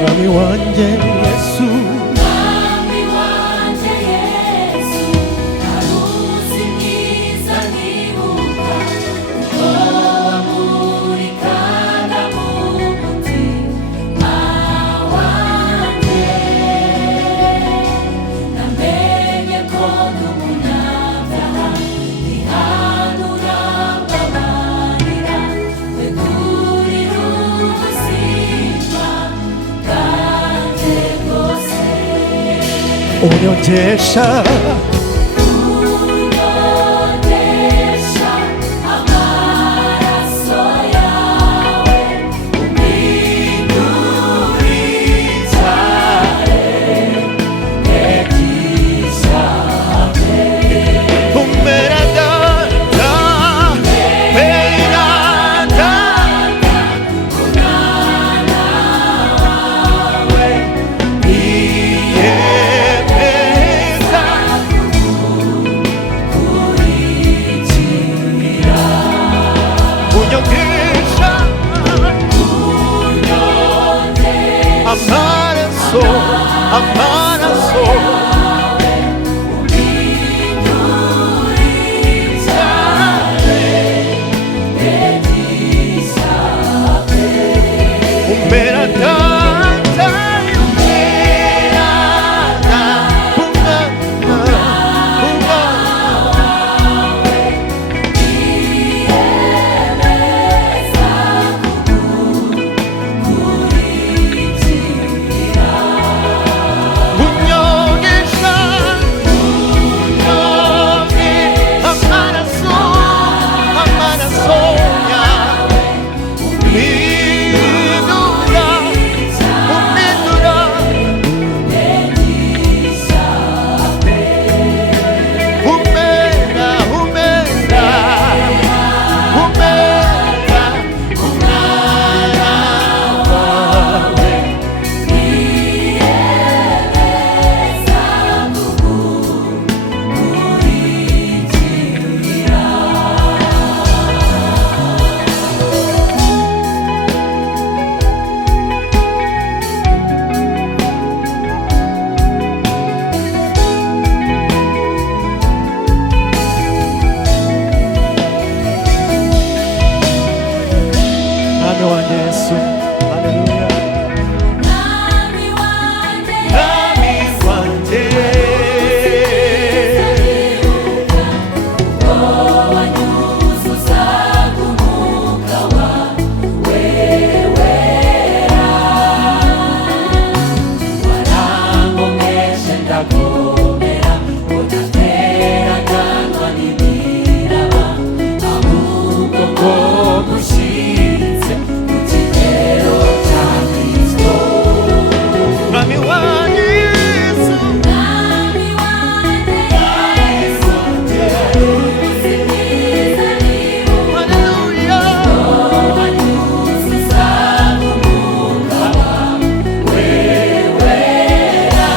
Mwami wanje Yesu, Mwami wanje Yesu, harusi mwiza nibuka, uko wamurikana mu mutima wanje. Namenye ko ndi umunyabyaha, nihanura mbabarira, wegurira ubuzima bwanjye bwose. unyonjesha Unyonjesha amaraso yawe, umpinduritsare ntegishabe. umeradata meradata Umwana wawe iyemeza kurikira. unyongesha Unyonjesha amaraso amaraso umeradata Mwami wanje Yesu, haleluya. Mwami wanje Mwami wanje uko wanyuzuza umwuka wawe wera, warankomeshe ndakomera, udateraganwa n'imiraba, ahubwo ko gushitse ku kigero cya Kristo. Mwami wanje Yesu, Mwami wanje Yesu, harusi mwiza nibuka, haleluya. wanyuzuza umwuka wawe wera,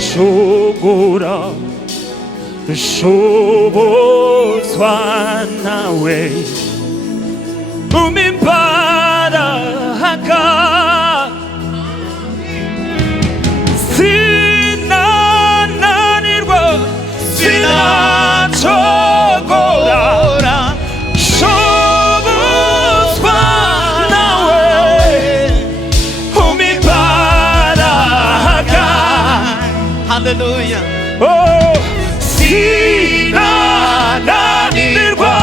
sinachogora shobozwa nawe umimbaraga sinananirwa sinachogora shobozwa nawe umimbaraga. Hallelujah. Oh, sinananirwa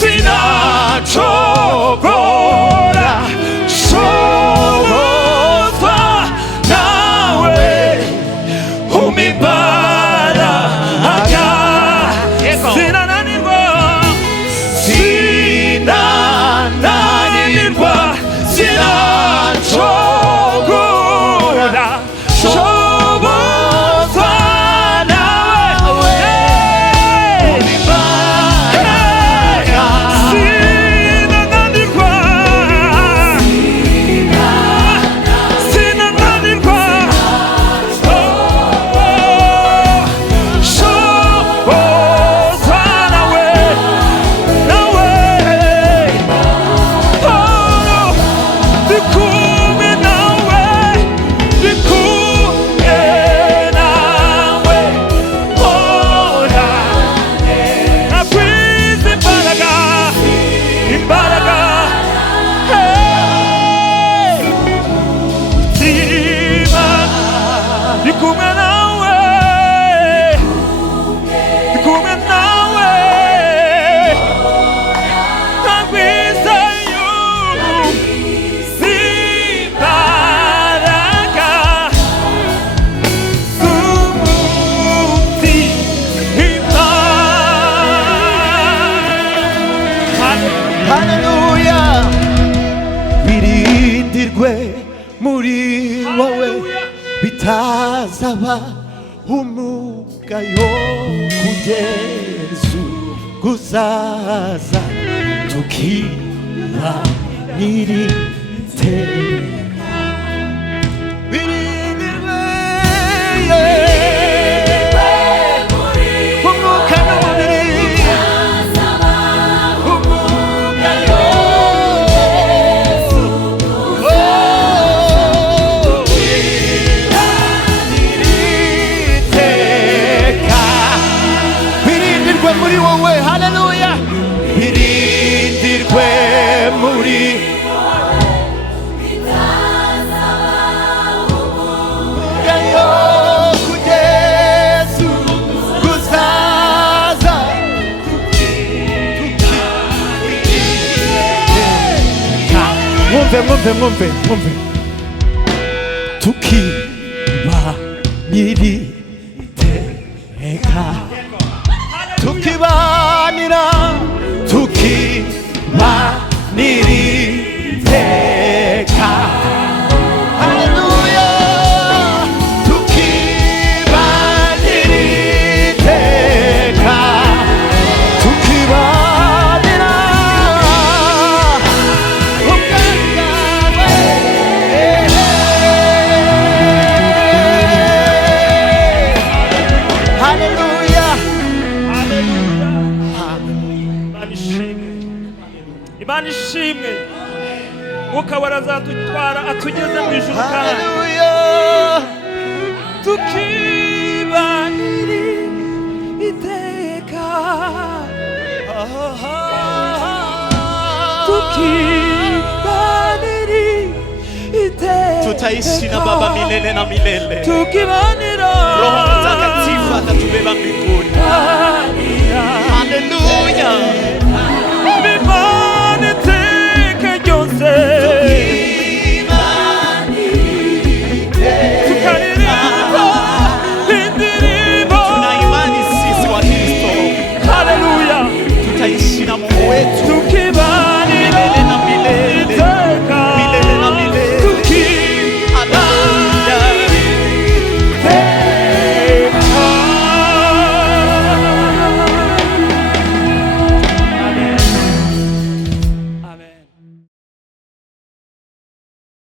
sinachogora shobozwa nawe umimbaraga. Sinananirwa sinananirwa sinachogora shobozwa nawe umimbaraga. Sinananirwa sinananirwa shobozwa nawe ndikumwe nawe ndikumwe nawe ora nakwiza imbaraga imbaraga mutima ndikumwe nawe ndikumwe nawe nakwiza imbaraga Hallelujah. birindirwe muri wowe bitazaba umugayo kugeza kuzaza tukiba nyiriteka. Birindirwe umwuka n'umubiri umugayo nyiriteka. Birindirwe muri wowe. Haleluya. Birindirwe muri umugayo kugeza kuzaza mwumve tukiba nyiriteka tukibanira nyiriteka. Haleluya. Tukiba nyiriteka tukibanira Haleluya. Imana ishimwe. Mwuka wera azadutwara atugeze mu ijuru kandi Hallelujah. tukibanira iteka tukibanira iteka Tutaishi na Baba milele na milele. tukibanira Roho Mtakatifu atatubeba mbinguni.